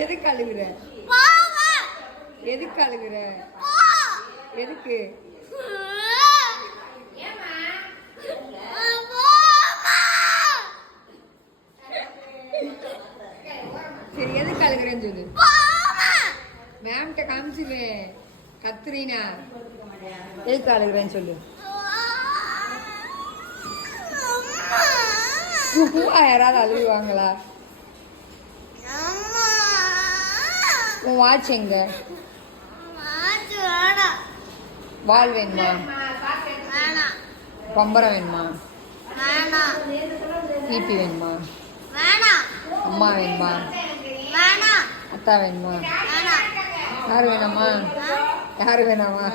எதுக்கு அழுகுற? எதுக்கு அழுகுற? எதுக்கு? சரி எதுக்கு அழுகுறேன்னு சொல்லு. மேம்கிட்ட காமிச்சுவேன். கத்துறீனா எதுக்கு அழுகுறேன்னு சொல்லு. யாராவது அழுகுவாங்களா? உன் வாட்ச் எங்க? வால் வேணுமா? பம்பரம் வேணுமா? ஈப்பி வேணுமா? அம்மா வேணுமா? அத்தா வேணுமா? யாரு வேணாமா? யாரு வேணாமா?